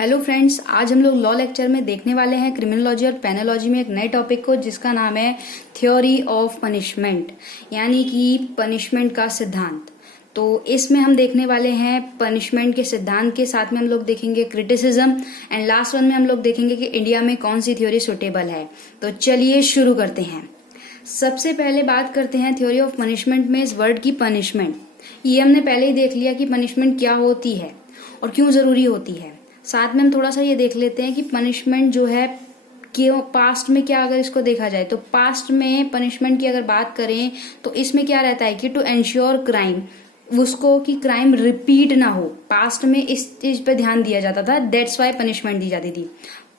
Hello friends, आज हम लोग लॉ लेक्चर में देखने वाले हैं क्रिमिनोलॉजी और पेनोलॉजी में एक नए टॉपिक को, जिसका नाम है थ्योरी ऑफ पनिशमेंट, यानी कि पनिशमेंट का सिद्धांत। तो इसमें हम देखने वाले हैं पनिशमेंट के सिद्धांत के साथ में हम लोग देखेंगे क्रिटिसिज्म, एंड लास्ट वन में हम लोग देखेंगे कि इंडिया में कौन सी थ्योरी सुटेबल है। तो चलिए शुरू करते हैं। सबसे पहले बात करते हैं थ्योरी ऑफ पनिशमेंट में इस वर्ड की पनिशमेंट। ये हमने पहले ही देख लिया कि पनिशमेंट क्या होती है और क्यों जरूरी होती है। साथ में हम थोड़ा सा ये देख लेते हैं कि पनिशमेंट जो है क्यों पास्ट में, क्या अगर इसको देखा जाए तो पास्ट में पनिशमेंट की अगर बात करें तो इसमें क्या रहता है कि टू एंश्योर क्राइम, उसको कि क्राइम रिपीट ना हो, पास्ट में इस चीज पे ध्यान दिया जाता था, दैट्स वाई पनिशमेंट दी जाती थी।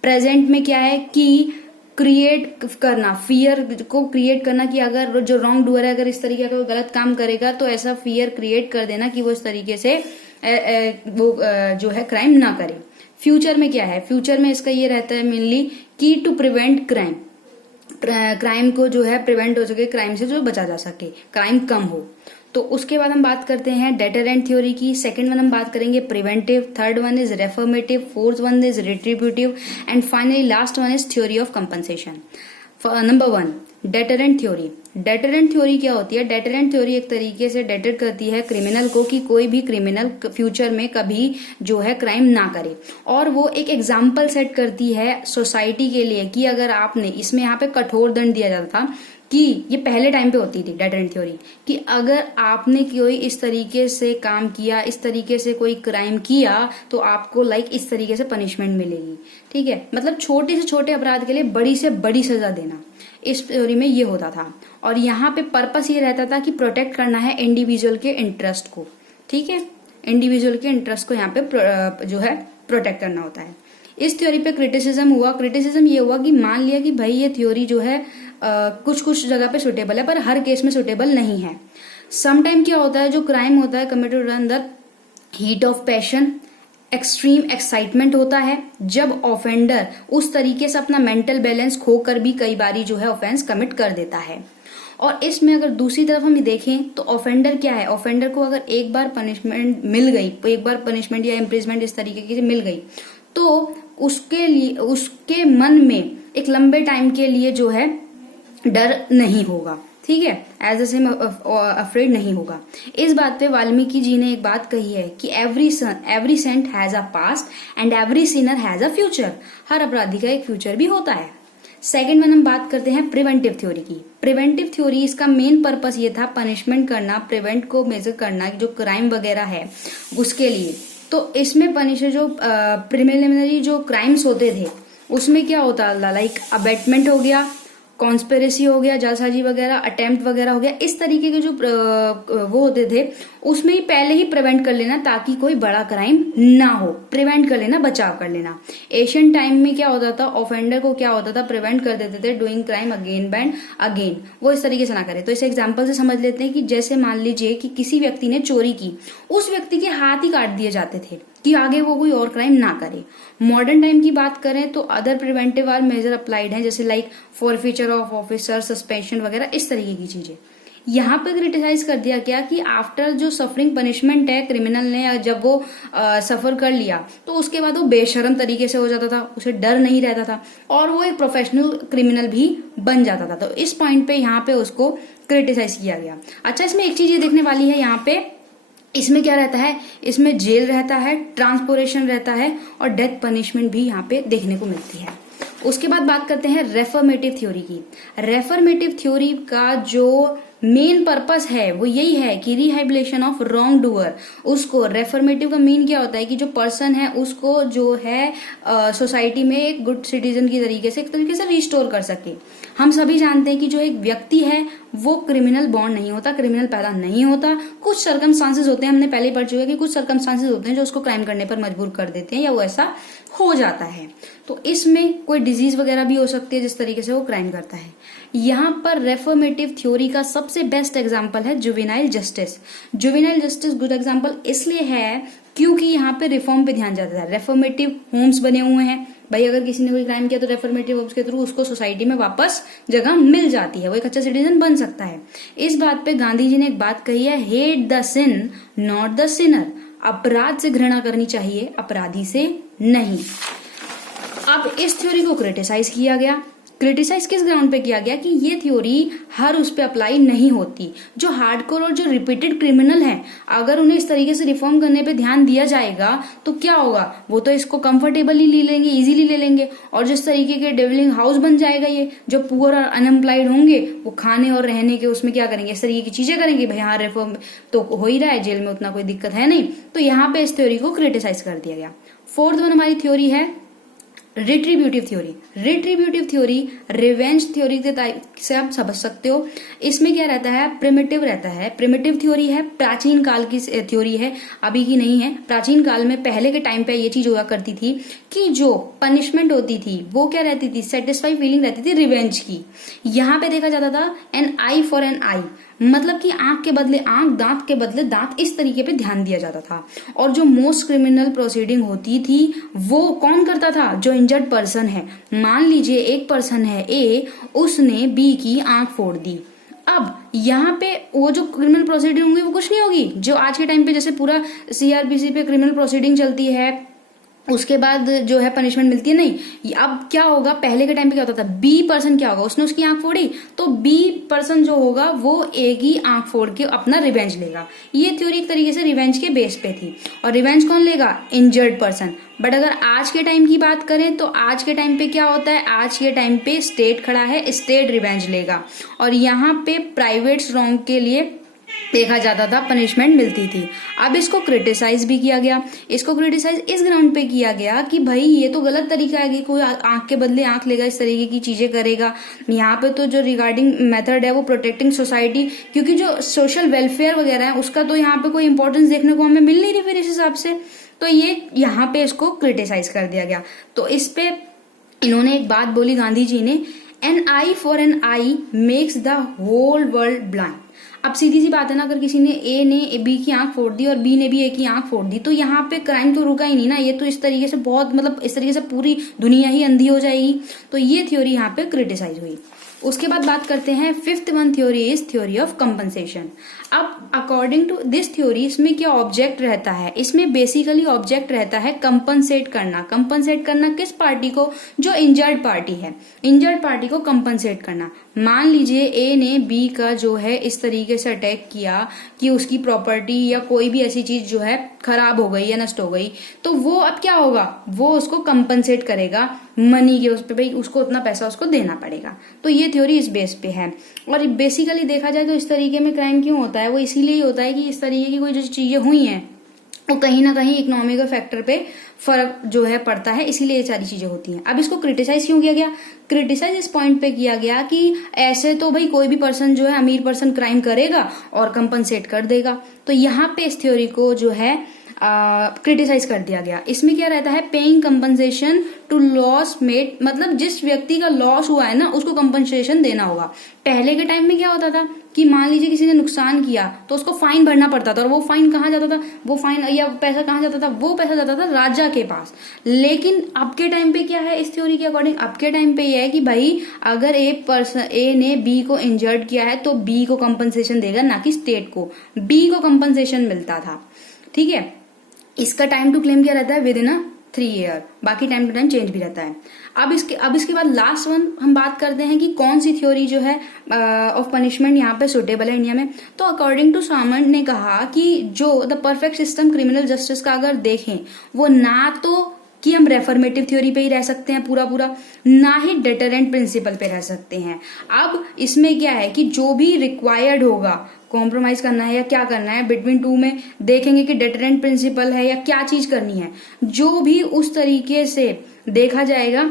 प्रेजेंट में क्या है कि क्रिएट करना, फियर को क्रिएट करना कि अगर जो रॉन्ग डूअर है अगर इस तरीके का गलत काम करेगा तो ऐसा फियर क्रिएट कर देना कि वो इस तरीके से जो है क्राइम ना करे। फ्यूचर में क्या है, फ्यूचर में इसका ये रहता है मेनली कि टू प्रिवेंट क्राइम, क्राइम को जो है प्रिवेंट हो सके, क्राइम से जो बचा जा सके, क्राइम कम हो। तो उसके बाद हम बात करते हैं डेटरेंट थ्योरी की। सेकंड वन हम बात करेंगे preventive, third one is reformative, fourth one is retributive, and finally last one is theory of compensation. Number one, deterrent theory. Deterrent theory क्या होती है? डेटरेंट थ्योरी एक तरीके से डेटर करती है क्रिमिनल को कि कोई भी क्रिमिनल फ्यूचर में कभी जो है क्राइम ना करे, और वो एक एग्जाम्पल सेट करती है सोसाइटी के लिए कि अगर आपने, इसमें यहाँ पे कठोर दंड दिया जाता था कि ये पहले टाइम पे होती थी डेटरेंट थ्योरी, कि अगर आपने कोई इस तरीके से काम किया, इस तरीके से कोई क्राइम किया तो आपको इस तरीके से पनिशमेंट मिलेगी। ठीक है, मतलब छोटे से छोटे अपराध के लिए बड़ी से बड़ी सजा देना, इस थ्योरी में ये होता था। और यहाँ पे पर्पस ये रहता था कि प्रोटेक्ट करना है इंडिविजुअल के इंटरेस्ट को। ठीक है, इंडिविजुअल के इंटरेस्ट को यहाँ पे जो है प्रोटेक्ट करना होता है। इस थ्योरी पे क्रिटिसिज्म हुआ। क्रिटिसिज्म ये हुआ कि मान लिया कि भाई ये थ्योरी जो है कुछ कुछ जगह पे सुटेबल है पर हर केस में सुटेबल नहीं है। समटाइम क्या होता है, जो क्राइम होता है कमिटेड अंदर heat of passion, extreme excitement होता है, जब ऑफेंडर उस तरीके से अपना मेंटल बैलेंस खोकर भी कई बारी जो है ऑफेंस कमिट कर देता है। और इसमें अगर दूसरी तरफ हम देखें तो ऑफेंडर क्या है, ऑफेंडर को अगर एक बार पनिशमेंट मिल गई, एक बार पनिशमेंट या इम्प्रिजमेंट इस तरीके से मिल गई तो उसके लिए, उसके मन में एक लंबे टाइम के लिए जो है डर नहीं होगा। ठीक है, एज ए सेम अफ्रेड नहीं होगा। इस बात पे वाल्मीकि जी ने एक बात कही है कि every saint has a past and every sinner has a future. हर अपराधी का एक फ्यूचर भी होता है। सेकेंड वन हम बात करते हैं प्रिवेंटिव थ्योरी की। प्रिवेंटिव थ्योरी, इसका मेन पर्पस ये था पनिशमेंट करना, प्रिवेंट को मेजर करना, जो क्राइम वगैरह है उसके लिए। तो इसमें पनिश जो प्रिलिमिनरी जो क्राइम्स होते थे उसमें क्या होता था, लाइक अबेटमेंट हो गया, कॉन्स्पिरेसी हो गया, जालसाजी वगैरह, अटेम्प्ट वगैरह हो गया, इस तरीके के जो वो होते थे उसमें ही पहले ही प्रिवेंट कर लेना ताकि कोई बड़ा क्राइम ना हो, प्रिवेंट कर लेना, बचाव कर लेना। एशियन टाइम में क्या होता था, ऑफेंडर को क्या होता था, प्रिवेंट कर देते थे doing crime again and again, वो इस तरीके से ना करे। तो इस एग्जाम्पल से समझ लेते हैं कि जैसे मान लीजिए कि किसी व्यक्ति ने चोरी की, उस व्यक्ति के हाथ ही काट दिए जाते थे कि आगे वो कोई और क्राइम ना करे। मॉडर्न टाइम की बात करें तो other preventive are major applied हैं, जैसे like forfeiture of officer, suspension वगैरह, इस तरीके की चीजें। यहाँ पे क्रिटिसाइज कर दिया गया कि आफ्टर जो सफरिंग पनिशमेंट है क्रिमिनल ने, जब वो सफर कर लिया तो उसके बाद वो बेशरम तरीके से हो जाता था, उसे डर नहीं रहता था और वो एक प्रोफेशनल क्रिमिनल भी बन जाता था। तो इस पॉइंट पे यहाँ पे उसको क्रिटिसाइज किया गया। अच्छा, इसमें एक चीज ये देखने वाली है, यहाँ पे इसमें क्या रहता है, इसमें जेल रहता है, ट्रांसपोरेशन रहता है और डेथ पनिशमेंट भी यहाँ पे देखने को मिलती है। उसके बाद बात करते हैं रेफर्मेटिव थ्योरी की। रेफर्मेटिव थ्योरी का जो मेन पर्पस है वो यही है कि रिहेबिलिटेशन ऑफ रॉन्ग डूअर। उसको रेफर्मेटिव का मेन क्या होता है कि जो पर्सन है उसको जो है सोसाइटी में एक गुड सिटीजन की तरीके से, एक तरीके से रिस्टोर कर सके। हम सभी जानते हैं कि जो एक व्यक्ति है वो क्रिमिनल बॉर्न नहीं होता, क्रिमिनल पैदा नहीं होता। कुछ सर्कमस्टांसेस होते हैं, हमने पहले ही पढ़ चुके हैं कि कुछ सर्कमस्टांसेस होते हैं जो उसको क्राइम करने पर मजबूर कर देते हैं या वो ऐसा हो जाता है। तो इसमें कोई डिजीज वगैरह भी हो सकती है जिस तरीके से वो क्राइम करता है। यहाँ पर रेफर्मेटिव थ्योरी का सबसे बेस्ट एग्जांपल है juvenile justice. Juvenile justice good example इसलिए है क्योंकि यहाँ पे रिफॉर्म पे ध्यान जाता है। रेफर्मेटिव होम्स बने हुए हैं, भाई अगर किसी ने कोई क्राइम किया तो रेफर्मेटिव होम्स के थ्रू उसको सोसाइटी में वापस जगह मिल जाती है, वो एक अच्छा सिटीजन बन सकता है। इस बात पे गांधी जी ने एक बात कही है, hate the sin not the sinner. अपराध से घृणा करनी चाहिए, अपराधी से नहीं। अब इस थ्योरी को क्रिटिसाइज किया गया। क्रिटिसाइज किस ग्राउंड पे किया गया कि ये थ्योरी हर उस पे अप्लाई नहीं होती। जो हार्डकोर और जो रिपीटेड क्रिमिनल हैं, अगर उन्हें इस तरीके से रिफॉर्म करने पे ध्यान दिया जाएगा तो क्या होगा, वो तो इसको कंफर्टेबली ले लेंगे, इजीली ले लेंगे, और जिस तरीके के डेवलिंग हाउस बन जाएगा ये, जो पुअर और अनएम्प्लॉयड होंगे वो खाने और रहने के उसमें क्या करेंगे, इस तरीके की चीजें करेंगे। भाई हाँ, रिफॉर्म तो हो ही रहा है, जेल में उतना कोई दिक्कत है नहीं। तो यहाँ पे इस थ्योरी को क्रिटिसाइज कर दिया गया। फोर्थ वन हमारी थ्योरी है रिट्रीब्यूटिव थ्योरी। रिट्रीब्यूटिव थ्योरी रिवेंज थ्योरी के टाइप से आप समझ सकते हो। इसमें क्या रहता है, प्रिमिटिव रहता है। प्रिमिटिव थ्योरी है, प्राचीन काल की थ्योरी है, अभी की नहीं है। प्राचीन काल में पहले के टाइम पे ये चीज हुआ करती थी कि जो पनिशमेंट होती थी वो क्या रहती थी, सेटिस्फाई फीलिंग रहती थी रिवेंज की। यहाँ पे देखा जाता था एन आई फॉर एन आई, मतलब कि आंख के बदले आंख, दांत के बदले दांत, इस तरीके पे ध्यान दिया जाता था। और जो मोस्ट क्रिमिनल प्रोसीडिंग होती थी वो कौन करता था, जो इंजर्ड पर्सन है। मान लीजिए एक पर्सन है ए, उसने बी की आंख फोड़ दी। अब यहाँ पे वो जो क्रिमिनल प्रोसीडिंग होंगी वो कुछ नहीं होगी, जो आज के टाइम पे जैसे पूरा सीआरपीसी पे क्रिमिनल प्रोसीडिंग चलती है, उसके बाद जो है पनिशमेंट मिलती है, नहीं। अब क्या होगा, पहले के टाइम पे क्या होता था, बी पर्सन क्या होगा, उसने उसकी आंख फोड़ी तो बी पर्सन जो होगा वो ए की आंख फोड़ के अपना रिवेंज लेगा। ये थ्योरी एक तरीके से रिवेंज के बेस पे थी। और रिवेंज कौन लेगा, इंजर्ड पर्सन। बट अगर आज के टाइम की बात करें तो आज के टाइम पे क्या होता है, आज के टाइम पे स्टेट खड़ा है, स्टेट रिवेंज लेगा। और यहाँ पे प्राइवेट रॉन्ग के लिए देखा जाता था, पनिशमेंट मिलती थी। अब इसको क्रिटिसाइज भी किया गया। इसको क्रिटिसाइज इस ग्राउंड पे किया गया कि भाई ये तो गलत तरीका है कि कोई आंख के बदले आंख लेगा, इस तरीके की चीजें करेगा। यहाँ पे तो जो रिगार्डिंग मेथड है वो प्रोटेक्टिंग सोसाइटी, क्योंकि जो सोशल वेलफेयर वगैरह है उसका तो यहाँ पे कोई इंपॉर्टेंस देखने को हमें मिल नहीं रही फिर इस हिसाब से। तो ये यहाँ पे इसको क्रिटिसाइज कर दिया गया। तो इस पे इन्होंने एक बात बोली गांधी जी ने, an eye for an eye makes the whole world blind. अब सीधी सी बात है ना, अगर किसी ने ए ने बी की आंख फोड़ दी और बी ने भी ए की आंख फोड़ दी तो यहाँ पे क्राइम तो रुका ही नहीं ना, ये तो इस तरीके से बहुत, मतलब इस तरीके से पूरी दुनिया ही अंधी हो जाएगी। तो ये थ्योरी यहाँ पे क्रिटिसाइज हुई। उसके बाद बात करते हैं fifth one theory is theory of compensation. अब अकॉर्डिंग टू दिस थ्योरी इसमें क्या ऑब्जेक्ट रहता है, इसमें बेसिकली ऑब्जेक्ट रहता है कंपनसेट करना। कंपनसेट करना किस पार्टी को, जो इंजर्ड पार्टी है, इंजर्ड पार्टी को कंपनसेट करना। मान लीजिए ए ने बी का जो है इस तरीके से अटैक किया कि उसकी प्रॉपर्टी या कोई भी ऐसी चीज जो है खराब हो गई या नष्ट हो गई, तो वो अब क्या होगा, वो उसको कंपनसेट करेगा मनी के उस पे, भाई उसको उतना पैसा उसको देना पड़ेगा। तो ये थ्योरी इस बेस पे है। और बेसिकली देखा जाए तो इस तरीके में क्राइम क्यों होता है, वो इसीलिए होता है कि इस तरीके की कोई जो चीजें हुई हैं वो कहीं ना कहीं इकोनॉमिकल फैक्टर पे फर्क जो है पड़ता है, इसीलिए ये सारी चीजें होती हैं। अब इसको क्रिटिसाइज क्यों किया गया, क्रिटिसाइज इस पॉइंट पे किया गया कि ऐसे तो भाई कोई भी पर्सन जो है, अमीर पर्सन क्राइम करेगा और कंपनसेट कर देगा। तो यहाँ पे इस थ्योरी को जो है क्रिटिसाइज कर दिया गया। इसमें क्या रहता है, paying compensation to loss made, मतलब जिस व्यक्ति का लॉस हुआ है ना उसको कंपनसेशन देना होगा। पहले के टाइम में क्या होता था कि मान लीजिए किसी ने नुकसान किया तो उसको फाइन भरना पड़ता था, और वो फाइन कहाँ जाता था, वो फाइन या पैसा कहाँ जाता था, वो पैसा जाता था राजा के पास। लेकिन अब के टाइम पे क्या है, इस थ्योरी के अकॉर्डिंग अब के टाइम पे ये है कि भाई अगर ए ने बी को इंजर्ड किया है तो बी को कंपनसेशन देगा, ना कि स्टेट को। बी को कंपनसेशन मिलता था, ठीक है। इसका टाइम टू क्लेम क्या रहता है, विद इन 3 ईयर, बाकी टाइम टू टाइम चेंज भी रहता है। अब इसके बाद लास्ट वन हम बात करते हैं कि कौन सी थ्योरी जो है ऑफ पनिशमेंट यहाँ पे सुटेबल है इंडिया में। तो अकॉर्डिंग टू सामंत ने कहा कि जो the perfect system criminal justice का अगर देखें, वो ना तो कि हम रेफर्मेटिव थ्योरी पे ही रह सकते हैं पूरा, ना ही डेटरेंट प्रिंसिपल पे रह सकते हैं। अब इसमें क्या है कि जो भी रिक्वायर्ड होगा, कॉम्प्रोमाइज करना है या क्या करना है, बिटवीन टू में देखेंगे कि डेटरेंट प्रिंसिपल है या क्या चीज करनी है, जो भी उस तरीके से देखा जाएगा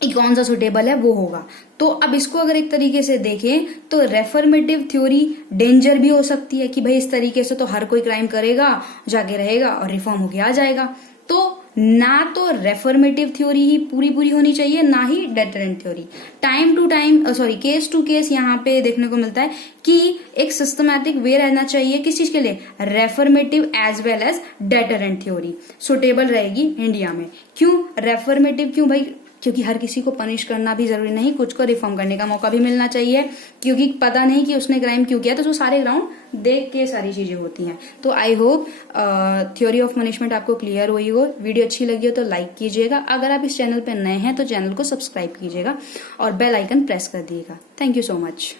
कि कौन सा सुटेबल है वो होगा। तो अब इसको अगर एक तरीके से देखें तो रेफर्मेटिव थ्योरी डेंजर भी हो सकती है कि भाई इस तरीके से तो हर कोई क्राइम करेगा, जाके रहेगा और रिफॉर्म होके आ जाएगा। तो ना तो रेफर्मेटिव थ्योरी ही पूरी होनी चाहिए, ना ही deterrent theory. Time to time case to case यहाँ पे देखने को मिलता है कि एक सिस्टमैटिक वे रहना चाहिए किस चीज के लिए, reformative as well as deterrent theory suitable रहेगी इंडिया में। क्यों रेफर्मेटिव, क्यों भाई, क्योंकि हर किसी को पनिश करना भी जरूरी नहीं, कुछ को रिफॉर्म करने का मौका भी मिलना चाहिए, क्योंकि पता नहीं कि उसने क्राइम क्यों किया, तो वो सारे ग्राउंड देख के सारी चीजें होती हैं। तो I hope theory of punishment आपको क्लियर हुई हो। वीडियो अच्छी लगी हो तो लाइक कीजिएगा, अगर आप इस चैनल पर नए हैं तो चैनल को सब्सक्राइब कीजिएगा और बेल आइकन प्रेस कर दिएगा। Thank you so much.